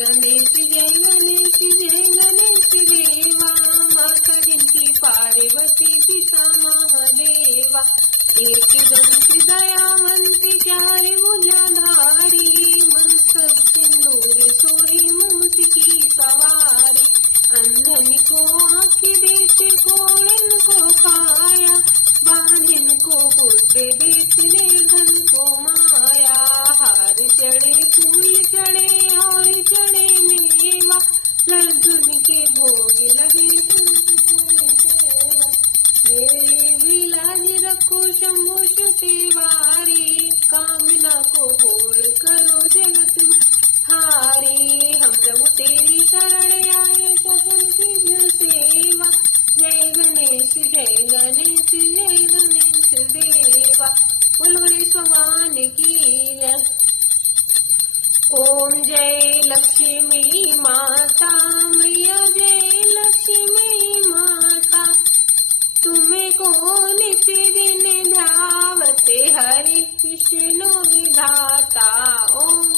गणेश जय गणेश जय गणेश देवा। माता जिनकी पार्वती पिता महादेवा। एक दंत दयावंत चार भुजाधारी। मस्तक सिंदूर सोई मूस की सवारी। अंधन को आँख देते घोड़न को काया। बांझिन को पुत्र देते निर्धन को माया। हार चढ़े फूल चढ़े और चढ़े मेवा। लड्डुन के भोग लगे मेरे विलाज रखो शंभु तिवारी। कामना को बोल करो जगत हारी। हम प्रभु तेरी शरण आए सफल कीजिए सेवा। जय गणेश जय गणेश देवा। बोले भगवान की जय। ओम जय लक्ष्मी माता मैया जय लक्ष्मी माता। तुम्हें को नित्य दिन ध्यावते हरि विष्णु विधाता। ओम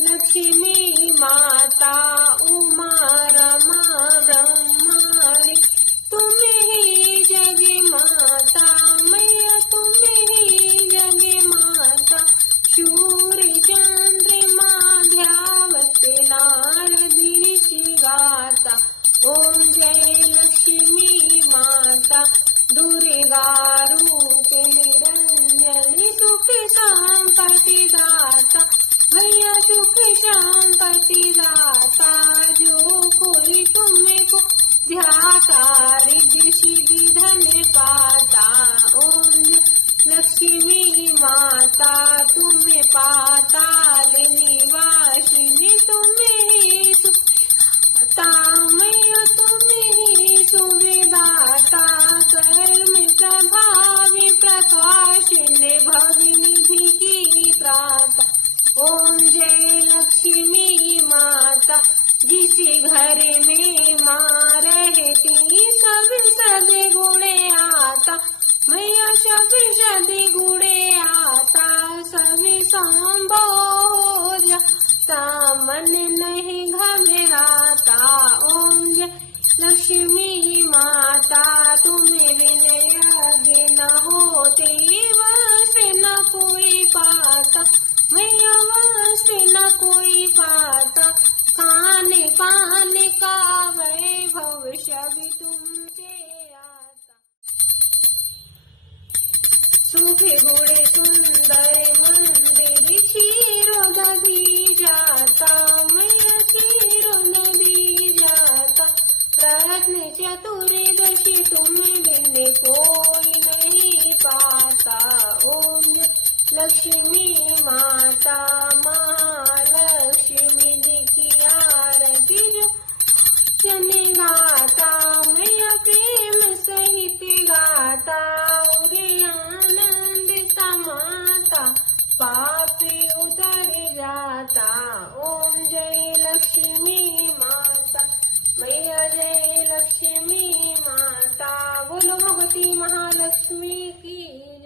लक्ष्मी माता उमा रमा ब्रह्माणी। तुम्हें ही जग माता मैया तुम्हें ही जग माता। सूर्य चंद्रमा ध्यावते नारद ऋषि गाता। ओम जय लक्ष्मी माता दुर्गा रूप निरंजनी। सुख संपत्ति दाता मैया सुख संपत्ति दाता। जो कोई तुम्हें को ध्याता रिद्धि सिद्धि धन पाता। ओम लक्ष्मी माता तुम्हें पाताल निवासिनी। तुम्हें ही सुखता मैया तुम्हें ही सुविदाता। कर्म प्रभावी प्रकाशिनी भवनिधि की त्राता। ओम जय लक्ष्मी माता जिस घर में माँ रहती सब सद गुणे आता। मैया सब सद गुणे आता। सब संभव हो जाता मन नहीं घबराता। ओम जय लक्ष्मी माता तुम्हें विनय आगे न होते वश न कोई पाता। मैया वश न कोई पाता। खाने पाने का वैभव सभी तुमसे आता। सूखे घोड़े सुंदर मंदिर क्षीरो नदी जाता। मैया क्षीरो नदी जाता। रत्न चतुर्दशी तुम बिन कोई नहीं पाता। ओम लक्ष्मी माता महालक्ष्मी जी की आरती जो जन गाता। मैया प्रेम सहित गाता। उरे आनंद समाता पापी उतर जाता। ओम जय लक्ष्मी माता मैया जय लक्ष्मी माता। बोलो भगवती महालक्ष्मी की।